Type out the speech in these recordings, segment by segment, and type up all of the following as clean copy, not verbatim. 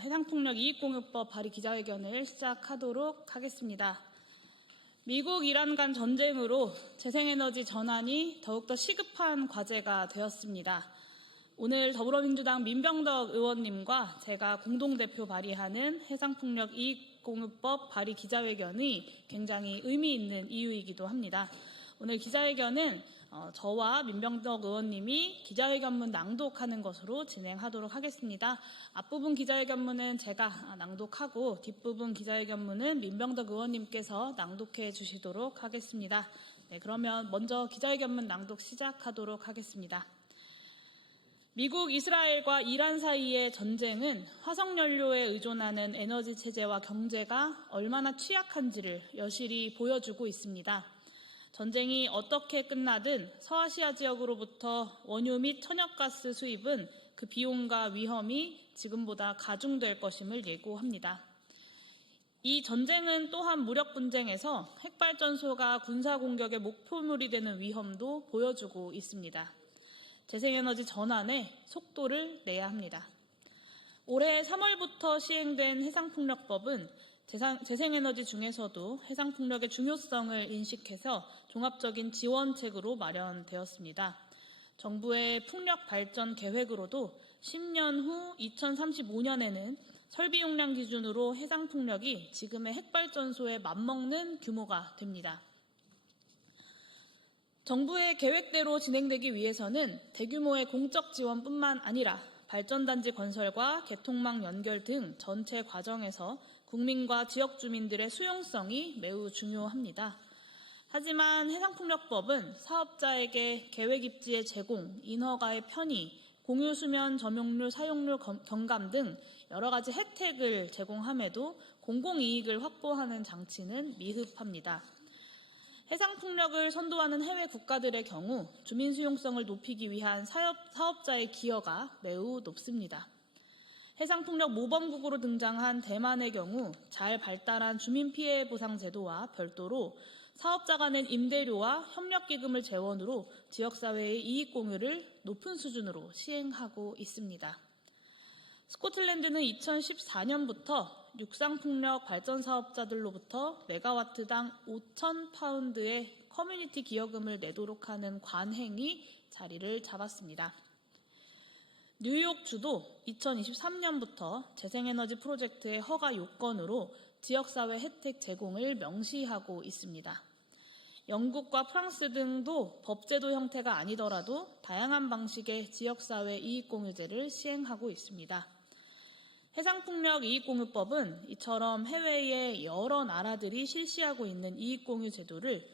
해상풍력 이익공유법 발의 기자회견을 시작하도록 하겠습니다. 미국 이란 간 전쟁으로 재생에너지 전환이 더욱더 시급한 과제가 되었습니다. 오늘 더불어민주당 민병덕 의원님과 제가 공동대표 발의하는 해상풍력 이익공유법 발의 기자회견이 굉장히 의미 있는 이유이기도 합니다. 오늘 기자회견은 저와 민병덕 의원님이 기자회견문 낭독하는 것으로 진행하도록 하겠습니다. 앞부분 기자회견문은 제가 낭독하고 뒷부분 기자회견문은 민병덕 의원님께서 낭독해 주시도록 하겠습니다. 네, 그러면 먼저 기자회견문 낭독 시작하도록 하겠습니다. 미국, 이스라엘과 이란 사이의 전쟁은 화석연료에 의존하는 에너지 체제와 경제가 얼마나 취약한지를 여실히 보여주고 있습니다. 전쟁이 어떻게 끝나든 서아시아 지역으로부터 원유 및 천연가스 수입은 그 비용과 위험이 지금보다 가중될 것임을 예고합니다. 이 전쟁은 또한 무력 분쟁에서 핵발전소가 군사 공격의 목표물이 되는 위험도 보여주고 있습니다. 재생에너지 전환에 속도를 내야 합니다. 올해 3월부터 시행된 해상풍력법은 재생에너지 중에서도 해상풍력의 중요성을 인식해서 종합적인 지원책으로 마련되었습니다. 정부의 풍력 발전 계획으로도 10년 후 2035년에는 설비 용량 기준으로 해상풍력이 지금의 핵발전소에 맞먹는 규모가 됩니다. 정부의 계획대로 진행되기 위해서는 대규모의 공적 지원뿐만 아니라 발전단지 건설과 개통망 연결 등 전체 과정에서 국민과 지역 주민들의 수용성이 매우 중요합니다. 하지만 해상풍력법은 사업자에게 계획 입지의 제공, 인허가의 편의, 공유 수면 점용률, 사용률 경감 등 여러 가지 혜택을 제공함에도 공공이익을 확보하는 장치는 미흡합니다. 해상풍력을 선도하는 해외 국가들의 경우 주민 수용성을 높이기 위한 사업자의 기여가 매우 높습니다. 해상풍력 모범국으로 등장한 대만의 경우 잘 발달한 주민피해 보상 제도와 별도로 사업자가 낸 임대료와 협력기금을 재원으로 지역사회의 이익 공유를 높은 수준으로 시행하고 있습니다. 스코틀랜드는 2014년부터 육상풍력 발전 사업자들로부터 메가와트당 5,000파운드의 커뮤니티 기여금을 내도록 하는 관행이 자리를 잡았습니다. 뉴욕주도 2023년부터 재생에너지 프로젝트의 허가 요건으로 지역사회 혜택 제공을 명시하고 있습니다. 영국과 프랑스 등도 법제도 형태가 아니더라도 다양한 방식의 지역사회 이익공유제를 시행하고 있습니다. 해상풍력 이익공유법은 이처럼 해외의 여러 나라들이 실시하고 있는 이익공유 제도를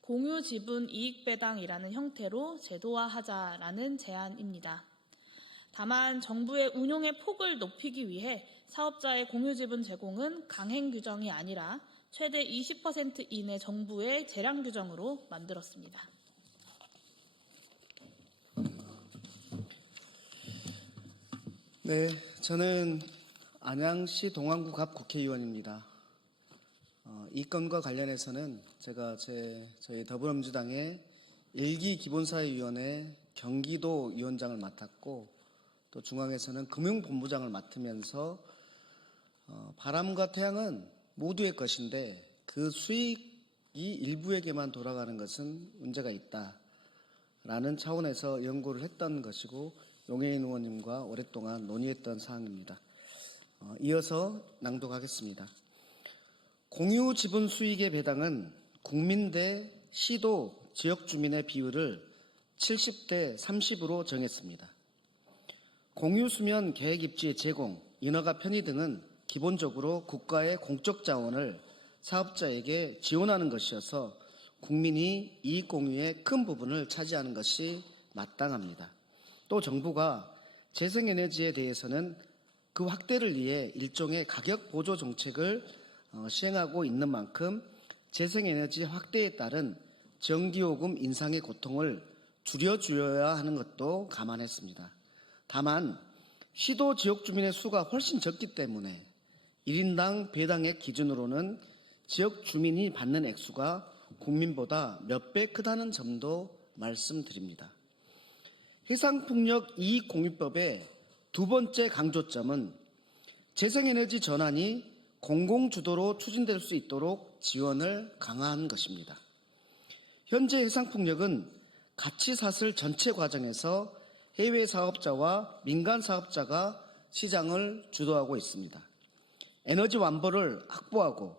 공유지분 이익배당이라는 형태로 제도화하자라는 제안입니다. 다만 정부의 운용의 폭을 높이기 위해 사업자의 공유지분 제공은 강행 규정이 아니라 최대 20% 이내 정부의 재량 규정으로 만들었습니다. 네, 저는 안양시 동안구 갑 국회의원입니다. 이 건과 관련해서는 제가 저희 더불어민주당의 1기 기본사회위원회 경기도 위원장을 맡았고 또 중앙에서는 금융본부장을 맡으면서 바람과 태양은 모두의 것인데 그 수익이 일부에게만 돌아가는 것은 문제가 있다라는 차원에서 연구를 했던 것이고 용해인 의원님과 오랫동안 논의했던 사항입니다. 이어서 낭독하겠습니다. 공유 지분 수익의 배당은 국민 대 시도 지역 주민의 비율을 70대 30으로 정했습니다. 공유 수면 계획 입지의 제공, 인허가 편의 등은 기본적으로 국가의 공적 자원을 사업자에게 지원하는 것이어서 국민이 이익 공유의 큰 부분을 차지하는 것이 마땅합니다. 또 정부가 재생에너지에 대해서는 그 확대를 위해 일종의 가격 보조 정책을 시행하고 있는 만큼 재생에너지 확대에 따른 전기요금 인상의 고통을 줄여줘야 하는 것도 감안했습니다. 다만 시도 지역 주민의 수가 훨씬 적기 때문에 1인당 배당액 기준으로는 지역 주민이 받는 액수가 국민보다 몇 배 크다는 점도 말씀드립니다. 해상풍력 이익공유법의 두 번째 강조점은 재생에너지 전환이 공공주도로 추진될 수 있도록 지원을 강화한 것입니다. 현재 해상풍력은 가치사슬 전체 과정에서 해외 사업자와 민간 사업자가 시장을 주도하고 있습니다. 에너지 완보를 확보하고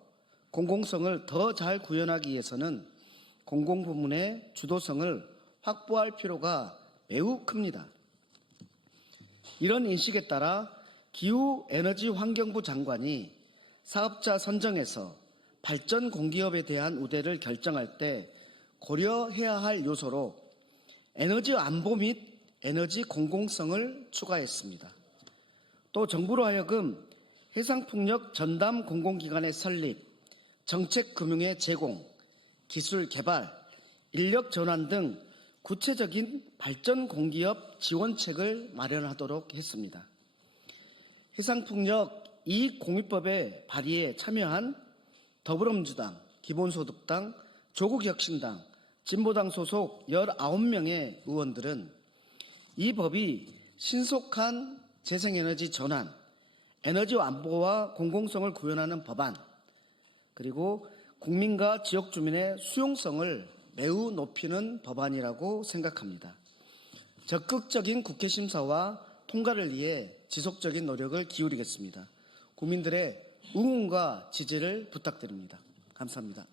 공공성을 더 잘 구현하기 위해서는 공공부문의 주도성을 확보할 필요가 매우 큽니다. 이런 인식에 따라 기후에너지환경부 장관이 사업자 선정에서 발전 공기업에 대한 우대를 결정할 때 고려해야 할 요소로 에너지 안보 및 에너지 공공성을 추가했습니다. 또 정부로 하여금 해상풍력 전담 공공기관의 설립, 정책금융의 제공, 기술 개발, 인력 전환 등 구체적인 발전 공기업 지원책을 마련하도록 했습니다. 해상풍력 이익공유법의 발의에 참여한 더불어민주당, 기본소득당, 조국혁신당, 진보당 소속 19명의 의원들은 이 법이 신속한 재생에너지 전환, 에너지 안보와 공공성을 구현하는 법안, 그리고 국민과 지역 주민의 수용성을 매우 높이는 법안이라고 생각합니다. 적극적인 국회 심사와 통과를 위해 지속적인 노력을 기울이겠습니다. 국민들의 응원과 지지를 부탁드립니다. 감사합니다.